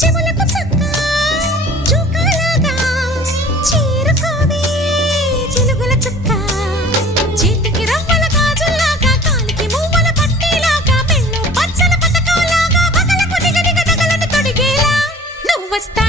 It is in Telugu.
చెవులకు చక్క చుక్కలాగా చేరుకోవే చిలుగుల చుక్క చేతికి రవ్వల గాజుల్లాగా కాలికి మువ్వల పట్టీలాగా పెళ్ళు పచ్చల పతకంలాగా పగలకు దిగదిగ తగలను తొడిగేలా నువ్వు వస్తా